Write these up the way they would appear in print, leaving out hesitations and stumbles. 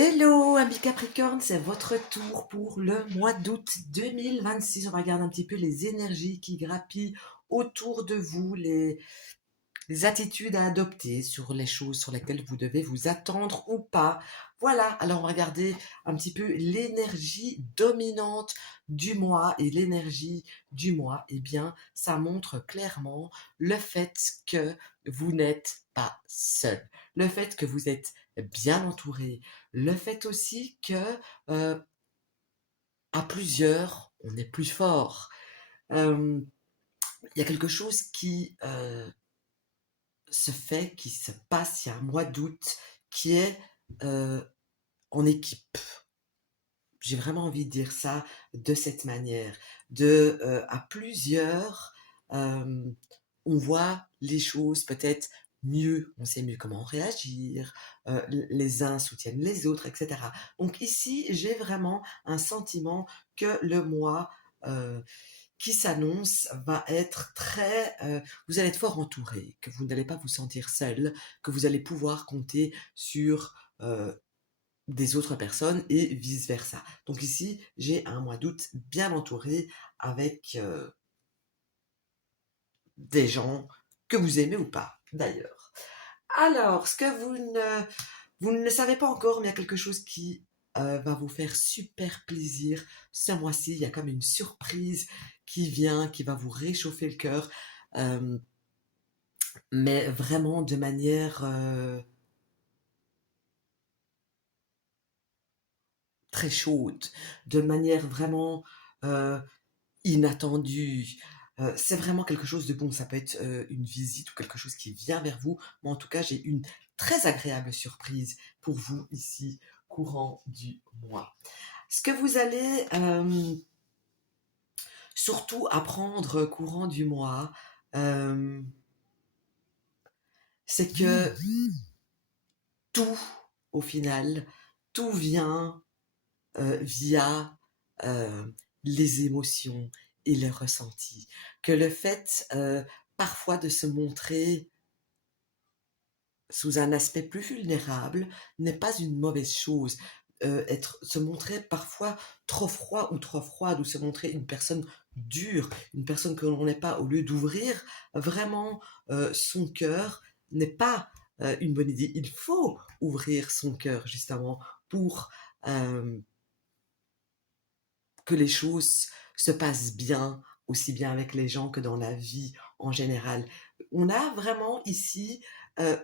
Hello, amis Capricorne, c'est votre tour pour le mois d'août 2026. On regarde un petit peu les énergies qui grappillent autour de vous, les attitudes à adopter sur les choses sur lesquelles vous devez vous attendre ou pas. Voilà, alors on va regarder un petit peu l'énergie dominante du mois. Et l'énergie du mois, eh bien, ça montre clairement le fait que vous n'êtes pas seul, le fait que vous êtes bien entouré, le fait aussi que euh, à plusieurs, on est plus fort. Euh, Il y a quelque chose qui se passe il y a un mois d'août, qui est euh, en équipe. J'ai vraiment envie de dire ça de cette manière. À plusieurs, euh, on voit les choses peut-être mieux, on sait mieux comment réagir, les uns soutiennent les autres, etc. Donc ici, j'ai vraiment un sentiment que le mois qui s'annonce va être vous allez être fort entouré, que vous n'allez pas vous sentir seul, que vous allez pouvoir compter sur des autres personnes et vice-versa. Donc ici, j'ai un mois d'août bien entouré avec des gens que vous aimez ou pas, d'ailleurs. Alors, ce que vous ne le savez pas encore, mais il y a quelque chose qui va vous faire super plaisir ce mois-ci. Il y a comme une surprise qui vient, qui va vous réchauffer le cœur, euh, mais vraiment de manière très chaude, de manière vraiment euh, inattendue. C'est vraiment quelque chose de bon. Ça peut être une visite ou quelque chose qui vient vers vous. Mais en tout cas, j'ai une très agréable surprise pour vous ici, courant du mois. Ce que vous allez surtout apprendre courant du mois, euh, c'est que tout, au final, tout vient via les émotions et les ressentis. Que le fait parfois de se montrer sous un aspect plus vulnérable n'est pas une mauvaise chose. Se montrer parfois trop froid ou trop froide, ou se montrer une personne dure, une personne que l'on n'est pas, au lieu d'ouvrir vraiment son cœur, n'est pas une bonne idée. Il faut ouvrir son cœur justement pour euh, que les choses se passent bien, aussi bien avec les gens que dans la vie en général. On a vraiment ici euh,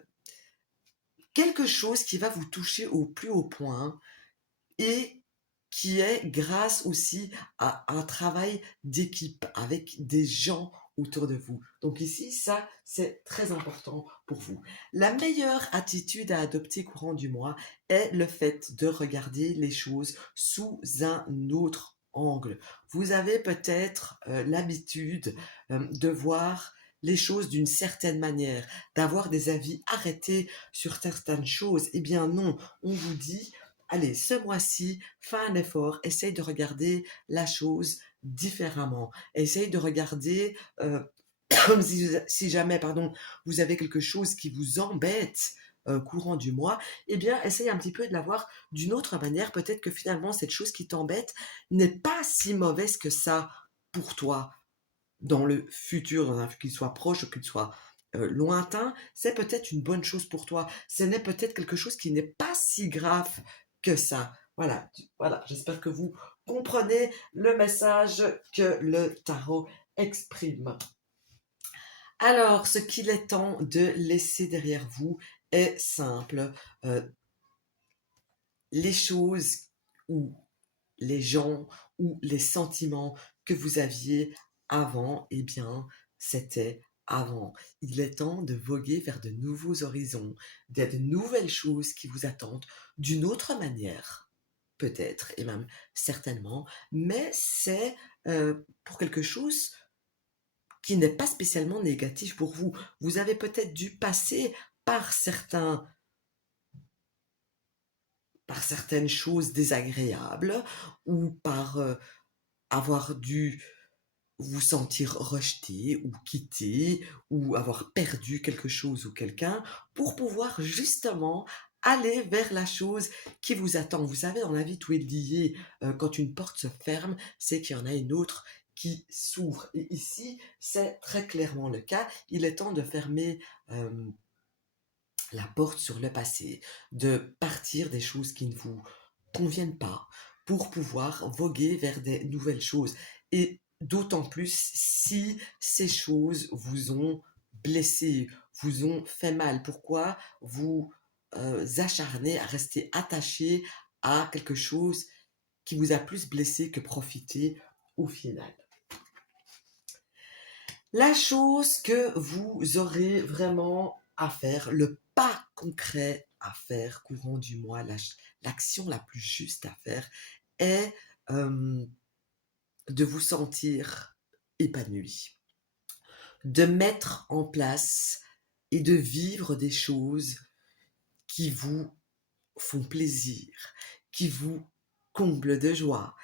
quelque chose qui va vous toucher au plus haut point et qui est grâce aussi à un travail d'équipe avec des gens autour de vous. Donc ici, ça, c'est très important pour vous. La meilleure attitude à adopter courant du mois est le fait de regarder les choses sous un autre angle. Vous avez peut-être l'habitude de voir les choses d'une certaine manière, d'avoir des avis arrêtés sur certaines choses. Eh bien non, on vous dit allez, ce mois-ci, fais un effort, essaye de regarder la chose différemment. Essaye de regarder comme si jamais, pardon, vous avez quelque chose qui vous embête courant du mois, eh bien, essaye un petit peu de la voir d'une autre manière. Peut-être que finalement, cette chose qui t'embête n'est pas si mauvaise que ça pour toi dans le futur, qu'il soit proche ou qu'il soit lointain, c'est peut-être une bonne chose pour toi. Ce n'est peut-être quelque chose qui n'est pas si grave que ça. Voilà, voilà. J'espère que vous comprenez le message que le tarot exprime. Alors, ce qu'il est temps de laisser derrière vous est simple. Euh, les choses ou les gens ou les sentiments que vous aviez avant, eh bien, c'était avant. Il est temps de voguer vers de nouveaux horizons, de nouvelles choses qui vous attendent d'une autre manière, peut-être, et même certainement, mais c'est pour quelque chose qui n'est pas spécialement négatif pour vous. Vous avez peut-être dû passer par par certaines choses désagréables ou par avoir dû vous sentir rejeté ou quitté ou avoir perdu quelque chose ou quelqu'un pour pouvoir justement allez vers la chose qui vous attend. Vous savez, dans la vie, tout est lié. Quand une porte se ferme, c'est qu'il y en a une autre qui s'ouvre. Et ici, c'est très clairement le cas. Il est temps de fermer la porte sur le passé, de partir des choses qui ne vous conviennent pas pour pouvoir voguer vers des nouvelles choses. Et d'autant plus si ces choses vous ont blessé, vous ont fait mal. Pourquoi vous acharnez à rester attaché à quelque chose qui vous a plus blessé que profité au final? La chose que vous aurez vraiment à faire, le pas concret à faire courant du mois, l'action la plus juste à faire est de vous sentir épanoui, de mettre en place et de vivre des choses qui vous font plaisir, qui vous comblent de joie.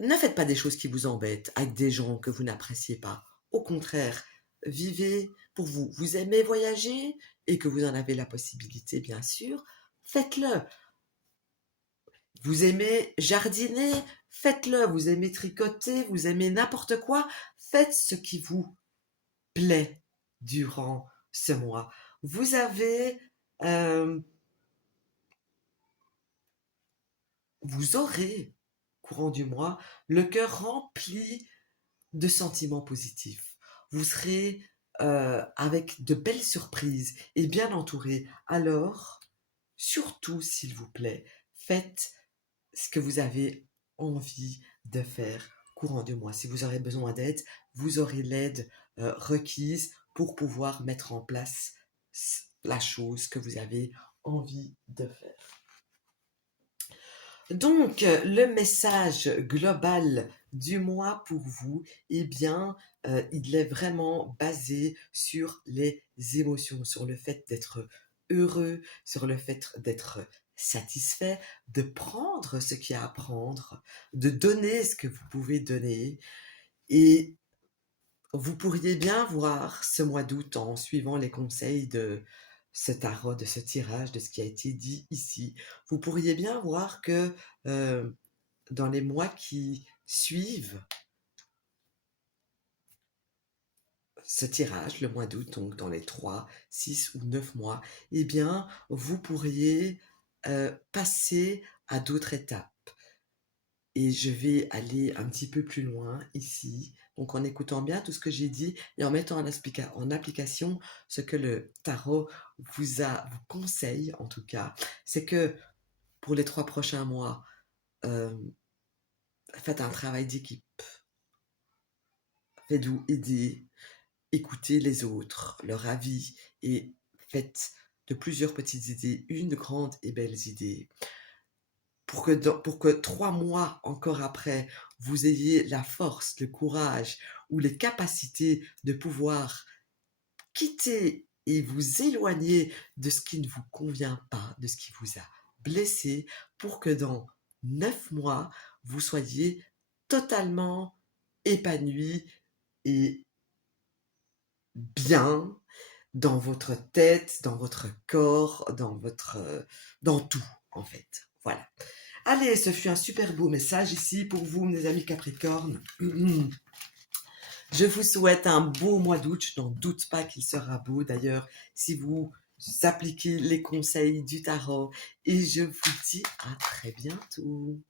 Ne faites pas des choses qui vous embêtent avec des gens que vous n'appréciez pas. Au contraire, vivez pour vous. Vous aimez voyager et que vous en avez la possibilité, bien sûr, faites-le. Vous aimez jardiner, faites-le. Vous aimez tricoter, vous aimez n'importe quoi, faites ce qui vous plaît durant ce mois. Vous avez, euh, vous aurez, courant du mois, le cœur rempli de sentiments positifs. Vous serez avec de belles surprises et bien entouré. Alors, surtout, s'il vous plaît, faites ce que vous avez envie de faire courant du mois. Si vous aurez besoin d'aide, vous aurez l'aide requise pour pouvoir mettre en place la chose que vous avez envie de faire. Donc, le message global du mois pour vous, eh bien, il est vraiment basé sur les émotions, sur le fait d'être heureux, sur le fait d'être satisfait, de prendre ce qu'il y a à prendre, de donner ce que vous pouvez donner. Et vous pourriez bien voir ce mois d'août en suivant les conseils de ce tarot, de ce tirage, de ce qui a été dit ici. Vous pourriez bien voir que dans les mois qui suivent ce tirage, le mois d'août, donc dans les 3, 6 ou 9 mois, eh bien, vous pourriez passer à d'autres étapes. Et je vais aller un petit peu plus loin ici, donc en écoutant bien tout ce que j'ai dit et en mettant en application ce que le tarot vous conseille en tout cas, c'est que pour les 3 prochains mois, euh, faites un travail d'équipe, faites-vous aider, écoutez les autres, leur avis et faites de plusieurs petites idées une grande et belle idée. Pour que 3 mois encore après, vous ayez la force, le courage ou les capacités de pouvoir quitter et vous éloigner de ce qui ne vous convient pas, de ce qui vous a blessé, pour que dans 9 mois, vous soyez totalement épanoui et bien dans votre tête, dans votre corps, dans tout, en fait. Voilà. Allez, ce fut un super beau message ici pour vous, mes amis Capricornes. Je vous souhaite un beau mois d'août. Je n'en doute pas qu'il sera beau. D'ailleurs, si vous appliquez les conseils du tarot. Et je vous dis à très bientôt.